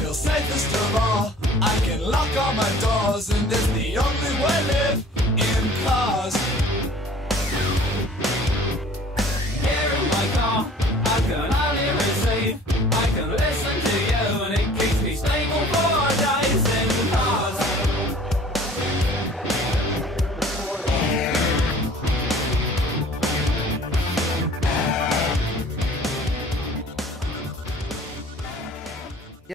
feel safest of all. I can lock all my doors, and it's the only way I live in cars.